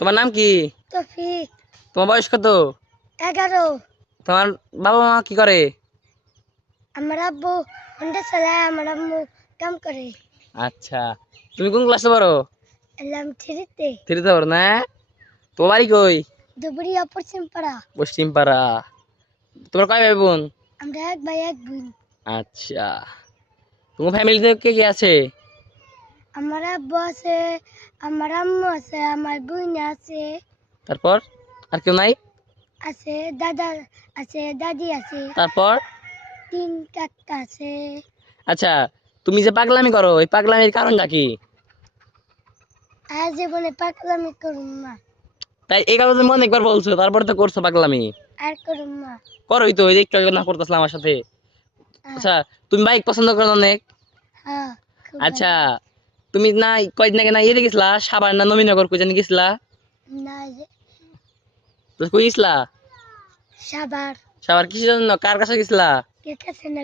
তোমার নাম কি? তৌফিক। তোমার বয়স কত? 11। তোমার বাবা মা কি করে? আমার আব্বু হোন্ডা চালায়, আমার আম্মু কাম করে। আচ্ছা, তুমি কোন ক্লাসে পড়ো? এলাম থ্রিতে। থ্রিতে পড়ো না? তোমার বাড়ি কই? দুবুরিয়া পশ্চিম পাড়া। পশ্চিম পাড়া। তোমার কয় ভাই বোন? আমরা এক ভাই এক বোন। আচ্ছা, তোমার ফ্যামিলিতে কে কে আছে? আমার আব্বু আছে, আমার আম্মু আছে, আমার বোন আছে, তারপর আর কেউ নাই? আছে দাদা আছে, দাদি আছে, তারপর 3 কাকা আছে। আচ্ছা, তুমি যে পাগলামি করো এই পাগলামির কারণটা কি? আর জীবনে পাগলামি করুম না। তাই এই কথা তুমি অনেকবার বলছো, তারপরে তো করছো পাগলামি। আর করুম না। করোই তো, এই যে একটু আগে না করতেছিল আমার সাথে। আচ্ছা, তুমি বাইক পছন্দ করো অনেক। হ্যাঁ, খুব আচ্ছা, তুমি না কয়দিন আগে না ইয়ে গেছিলা সাভার না নবীনগর কই জানি গেছিলা? না যে তো কই গেছিলা? সাবার সাভার কিসের জন্য, কার কাছে গেছিলা? কে কাছে না